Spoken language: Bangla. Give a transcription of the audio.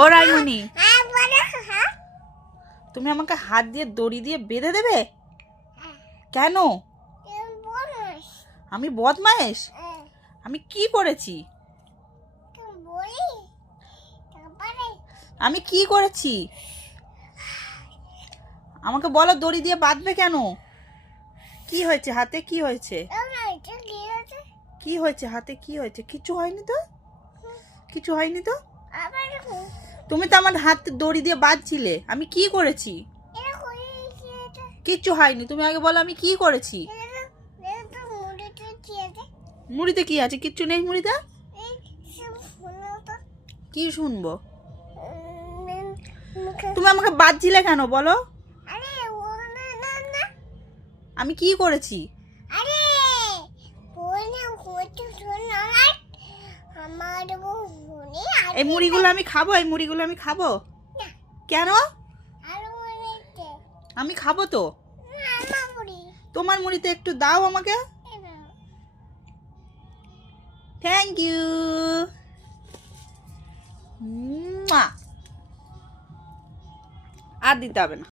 ও রাইমনি, তুমি আমাকে হাত দিয়ে দড়ি দিয়ে বেঁধে দেবে? কেন? আমি বদমাইশ? আমি কি করেছি? আমি কি করেছি? আমাকে বলো, দড়ি দিয়ে বাঁধবে কেন? কি হয়েছে হাতে? কি হয়েছে? কি হয়েছে হাতে? কি হয়েছে? কিছু হয়নি তো, কিছু হয়নি তো। তুমি তো আমার হাতে দড়ি দিয়ে বাঁধছিলে, আমি কি করেছি? কিচ্ছু হয়নি, তুমি আগে বলো আমি কি করেছি। মুড়িতে কি আছে? কিচ্ছু নেই মুড়িতে। কি শুনবো? তুমি আমাকে বাঁধছিলে কেন বলো? আমি কি করেছি? এই মুড়িগুলো আমি খাবো? এই মুড়িগুলো আমি খাবো? কেন? আমি খাবো তো। তোমার মুড়িতে একটু দাও আমাকে। Thank you. আর দিতে হবে না।